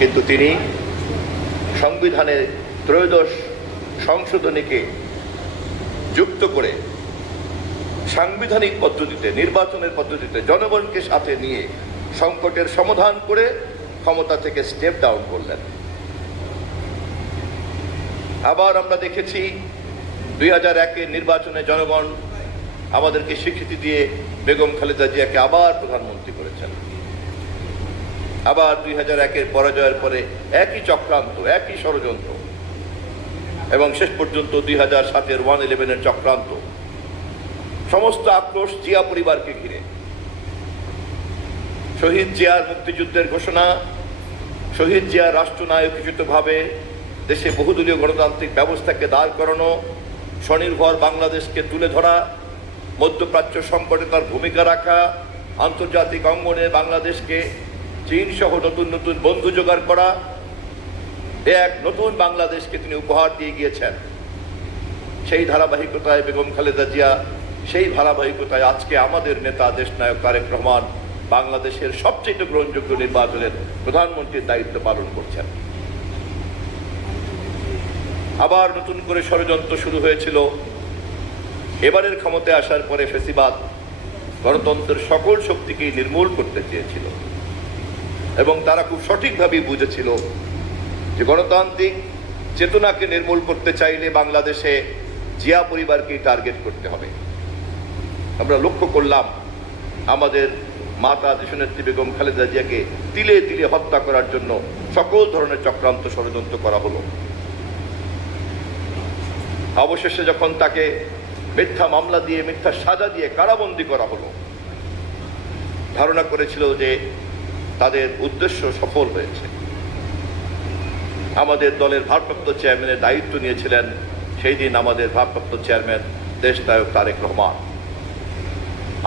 কিন্তু তিনি সংবিধানের ত্রয়োদশ সংশোধনীকে যুক্ত করে সাংবিধানিক পদ্ধতিতে, নির্বাচনের পদ্ধতিতে জনগণকে সাথে নিয়ে সংকটের সমাধান করে ক্ষমতা থেকে স্টেপ ডাউন করলেন। আবার আমরা দেখেছি 2001-এর নির্বাচনে জনগণ আমাদেরকে স্বীকৃতি দিয়ে বেগম খালেদা জিয়াকে আবার প্রধানমন্ত্রী করেছেন। আবার 2001-এর পরাজয়ের পরে একই চক্রান্ত, একই ষড়যন্ত্র, এবং শেষ পর্যন্ত 2007-এর 1/11-এর চক্রান্ত, সমস্ত আক্রোশ জিয়া পরিবারকে ঘিরে। শহীদ জিয়ার মুক্তিযুদ্ধের ঘোষণা, শহীদ জিয়ার রাষ্ট্রনায়কোচিতভাবে দেশে বহুদলীয় গণতান্ত্রিক ব্যবস্থাকে দাঁড় করানো, স্বনির্ভর বাংলাদেশকে তুলে ধরা, মধ্যপ্রাচ্য সংকটে তার ভূমিকা রাখা, আন্তর্জাতিক অঙ্গনে বাংলাদেশকে চীন সহ নতুন নতুন বন্ধু জোগাড় করা, এক নতুন বাংলাদেশকে তিনি উপহার দিয়ে গিয়েছেন। সেই ধারাবাহিকতায় বেগম খালেদা জিয়া, সেই ধারাবাহিকতায় আজকে আমাদের নেতা দেশনায়ক তারেক রহমান বাংলাদেশের সবচেয়ে গ্রহণযোগ্য নির্বাচনের প্রধানমন্ত্রীর দায়িত্ব পালন করছেন। আবার নতুন করে ষড়যন্ত্র শুরু হয়েছিল। এবারের ক্ষমতায় আসার পরে ফ্যাসিবাদ গণতন্ত্রের সকল শক্তিকেই নির্মূল করতে চেয়েছিল, এবং তারা খুব সঠিকভাবেই বুঝেছিল যে গণতান্ত্রিক চেতনাকে নির্মূল করতে চাইলে বাংলাদেশে জিয়া পরিবারকেই টার্গেট করতে হবে। আমরা লক্ষ্য করলাম আমাদের মাতা দেশনেত্রী বেগম খালেদা জিয়াকে তিলে তিলে হত্যা করার জন্য সকল ধরনের চক্রান্ত ষড়যন্ত্র করা হলো। অবশেষে যখন তাকে মিথ্যা মামলা দিয়ে, মিথ্যা সাজা দিয়ে কারাবন্দী করা হলো, ধারণা করেছিল যে তাদের উদ্দেশ্য সফল হয়েছে। আমাদের দলের ভারপ্রাপ্ত চেয়ারম্যানের দায়িত্ব নিয়েছিলেন সেই দিন আমাদের ভারপ্রাপ্ত চেয়ারম্যান দেশনায়ক তারেক রহমান।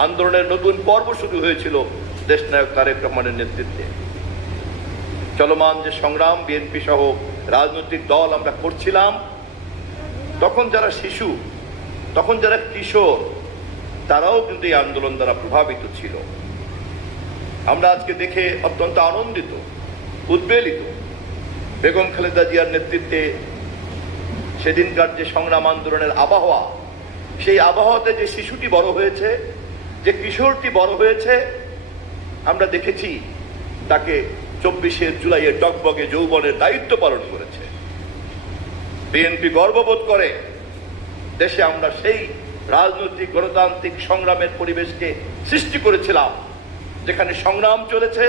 আন্দোলনের নতুন পর্ব শুরু হয়েছিল দেশনায়ক তারেক রহমানের নেতৃত্বে। চলমান যে সংগ্রাম বিএনপি সহ রাজনৈতিক দল আমরা করছিলাম, তখন যারা শিশু, তখন যারা কিশোর, তারাও কিন্তু এই আন্দোলন দ্বারা প্রভাবিত ছিল। আমরা আজকে দেখে অত্যন্ত আনন্দিত, উদ্বেলিত। বেগম খালেদা জিয়ার নেতৃত্বে সেদিনকার যে সংগ্রাম আন্দোলনের আবহাওয়া, সেই আবহাওয়াতে যে শিশুটি বড় হয়েছে, যে কিশোরটি বড় হয়েছে, আমরা দেখেছি তাকে 24শে জুলাইয়ের টকবগে যৌবনের দায়িত্ব পালন করেছে। বিএনপি গর্ববোধ করে দেশে আমরা সেই রাজনৈতিক গণতান্ত্রিক সংগ্রামের পরিবেশকে সৃষ্টি করেছিলাম, যেখানে সংগ্রাম চলেছে,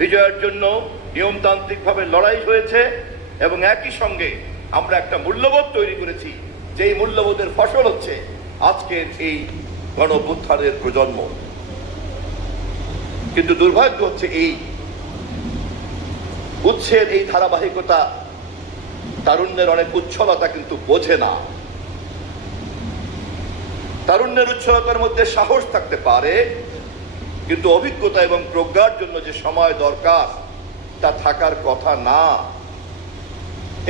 বিজয়ের জন্য নিয়মতান্ত্রিকভাবে লড়াই হয়েছে, এবং একই সঙ্গে আমরা একটা মূল্যবোধ তৈরি করেছি, যেই মূল্যবোধের ফসল হচ্ছে আজকের এই গণঅভ্যুত্থানের প্রজন্ম। কিন্তু দুর্ভাগ্য হচ্ছে এই উৎসের এই ধারাবাহিকতা তারুণ্যের অনেক উচ্ছলতা কিন্তু বোঝে না। তারুণ্যের উচ্ছলতার মধ্যে সাহস থাকতে পারে, কিন্তু অভিজ্ঞতা এবং প্রজ্ঞার জন্য যে সময় দরকার তা থাকার কথা না।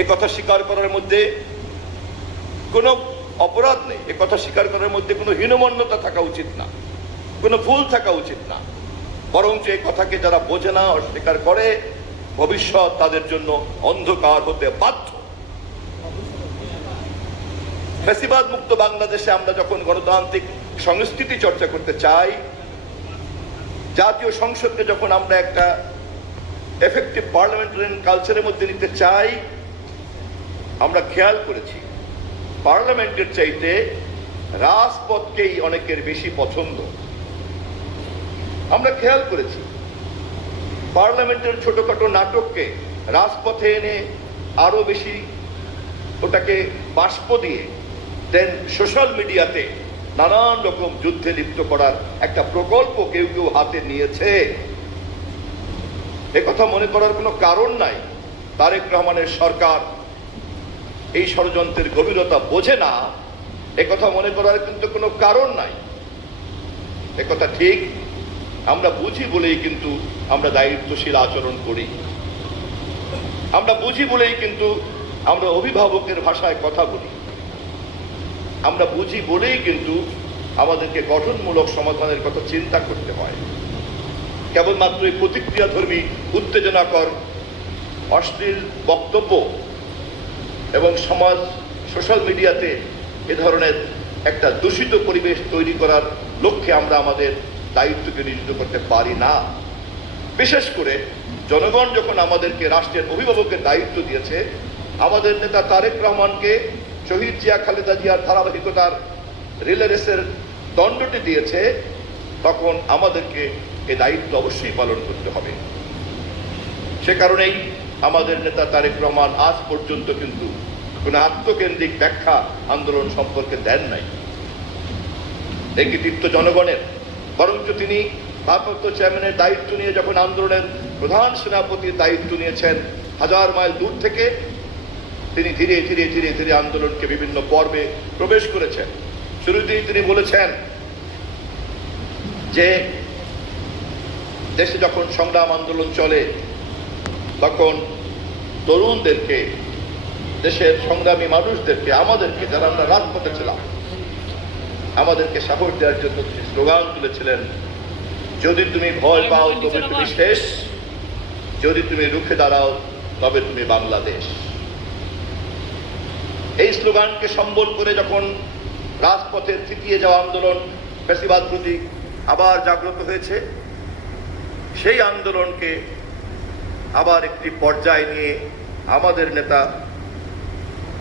এ কথা স্বীকার করার মধ্যে কোনো অপরাধ নেই, এ কথা স্বীকার করার মধ্যে কোনো হীনমন্যতা থাকা উচিত না, কোনো ভুল থাকা উচিত না। বরঞ্চ এই কথাকে যারা বোঝে না, অস্বীকার করে, ভবিষ্যৎ তাদের জন্য অন্ধকার হতে বাধ্য। ফ্যাসিবাদ মুক্ত বাংলাদেশে আমরা যখন গণতান্ত্রিক সংস্কৃতি চর্চা করতে চাই, জাতীয় সংসদকে যখন আমরা একটা এফেক্টিভ পার্লামেন্টারিয়ান কালচারের মধ্যে নিতে চাই, আমরা খেয়াল করেছি পার্লামেন্টের চাইতে রাজপথকেই অনেকের বেশি পছন্দ। আমরা খেয়াল করেছি পার্লামেন্টের ছোটখাটো নাটককে রাজপথে এনে আরো বেশি ওটাকে বাষ্প দিয়ে দেন সোশ্যাল মিডিয়াতে নানান রকম যুদ্ধে লিপ্ত করার একটা প্রকল্প কেউ কেউ হাতে নিয়েছে। একথা মনে করার কোনো কারণ নাই তারেক রহমানের সরকার এই ষড়যন্ত্রের গভীরতা বোঝে না, একথা মনে করার কিন্তু কোনো কারণ নাই। একথা ঠিক, আমরা বুঝি বলেই কিন্তু আমরা দায়িত্বশীল আচরণ করি, আমরা বুঝি বলেই কিন্তু আমরা অভিভাবকের ভাষায় কথা বলি, আমরা বুঝি বলেই কিন্তু আমাদেরকে গঠনমূলক সমাধানের কথা চিন্তা করতে হয়। কেবলমাত্র এই প্রতিক্রিয়াধর্মী উত্তেজনাকর অশ্লীল বক্তব্য এবং সমাজ সোশ্যাল মিডিয়াতে এ ধরনের একটা দূষিত পরিবেশ তৈরি করার লক্ষ্যে আমরা আমাদের দায়িত্বকে নিয়োজিত করতে পারি না। বিশেষ করে জনগণ যখন আমাদেরকে রাষ্ট্রের অভিভাবকের দায়িত্ব দিয়েছে, আমাদের নেতা তারেক রহমানকে শহীদ জিয়া খালেদা জিয়ার ধারাবাহিকতার রিলে রেসের দণ্ডটি দিয়েছে, তখন আমাদেরকে এ দায়িত্ব অবশ্যই পালন করতে হবে। সে কারণেই আমাদের নেতা তারেক রহমান আজ পর্যন্ত কিন্তু কোনো আত্মকেন্দ্রিক ব্যাখ্যা আন্দোলন সম্পর্কে দেন নাই। এই কৃতিত্ব জনগণের, বরঞ্চ তিনি ভারপ্রাপ্ত চেয়ারম্যানের দায়িত্ব নিয়ে যখন আন্দোলনের প্রধান সেনাপতির দায়িত্ব নিয়েছেন, 1000 মাইল দূর থেকে তিনি ধীরে ধীরে ধীরে ধীরে আন্দোলনকে বিভিন্ন পর্বে প্রবেশ করেছেন। শুরুতেই তিনি বলেছেন যে দেশে যখন সংগ্রাম আন্দোলন চলে তখন তরুণদেরকে, দেশের সংগ্রামী মানুষদেরকে, আমাদেরকে যারা আমরা রাজপথে ছিলাম, আমাদেরকে সাহস দেওয়ার জন্য তিনি স্লোগান তুলেছিলেন, যদি তুমি ভয় পাও তবে তুমি শেষ, যদি তুমি রুখে দাঁড়াও তবে তুমি বাংলাদেশ। এই স্লোগানকে সম্বল করে যখন রাজপথে থিতিয়ে যাওয়া আন্দোলন ফ্যাসিবাদ প্রতীক আবার জাগ্রত হয়েছে, সেই আন্দোলনকে আবার একটি পর্যায়ে নিয়ে আমাদের নেতা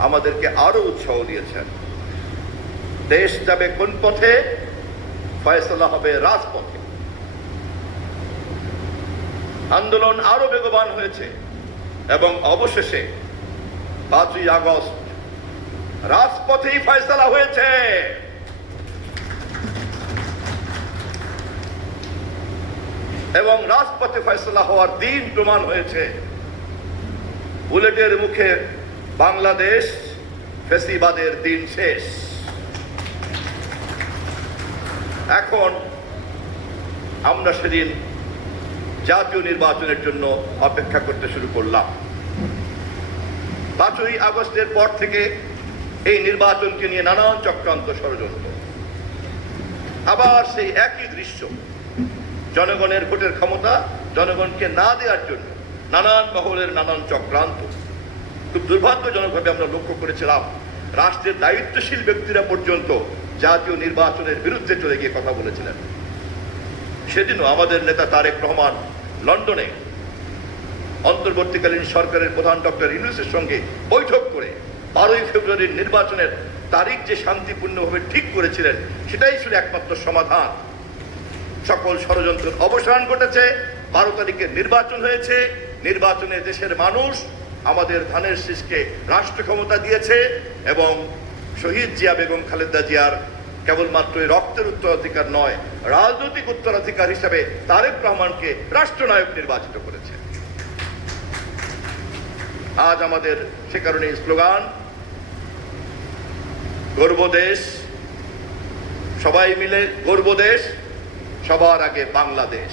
আমাদেরকে আরো উৎসাহ দিয়েছেন। দেশ যাবে কোন পথে, ফয়সালা হবে রাজপথে। আন্দোলন আরো বেগবান হয়েছে এবং অবশেষে 5ই আগস্ট রাজপথেই ফয়সালা হয়েছে। এবং রাজপথে ফয়সালা হওয়ার দিন প্রমাণ হয়েছে। বুলেটের মুখে বাংলাদেশ, ফ্যাসিবাদের দিন শেষ। এখন আমরা সেদিন জাতীয় নির্বাচনের জন্য অপেক্ষা করতে শুরু করলাম। 5ই আগস্টের পর থেকে এই নির্বাচনকে নিয়ে নানান চক্রান্ত, ষড়যন্ত্র, আবার সেই একই দৃশ্য, জনগণের ভোটের ক্ষমতা জনগণকে না দেওয়ার জন্য নানান মহলের নানান চক্রান্ত। খুব দুর্ভাগ্যজনকভাবে আমরা লক্ষ্য করেছিলাম রাষ্ট্রের দায়িত্বশীল ব্যক্তিরা পর্যন্ত জাতীয় নির্বাচনের বিরুদ্ধে চলে গিয়ে কথা বলেছিলেন। সেদিনও আমাদের নেতা তারেক রহমান লন্ডনে অন্তর্বর্তীকালীন সরকারের প্রধান ডক্টর ইউনূসের সঙ্গে বৈঠক করে 12ই ফেব্রুয়ারির নির্বাচনের তারিখ যে শান্তিপূর্ণভাবে ঠিক করেছিলেন, সেটাই ছিল একমাত্র সমাধান। সকল ষড়যন্ত্রের অবসান ঘটেছে। 12 তারিখে নির্বাচন হয়েছে। নির্বাচনে দেশের মানুষ আমাদের ধানের শীষকে রাষ্ট্র ক্ষমতা দিয়েছে এবং শহীদ জিয়া বেগম খালেদা জিয়ার কেবলমাত্র রক্তের উত্তরাধিকার নয়, রাজনৈতিক উত্তরাধিকার হিসাবে তারেক রহমানকে রাষ্ট্রনায়ক নির্বাচিত করেছে। আজ আমাদের সে কারণে স্লোগান, গর্ব দেশ, সবাই মিলে গর্ব দেশ, সবার আগে বাংলাদেশ।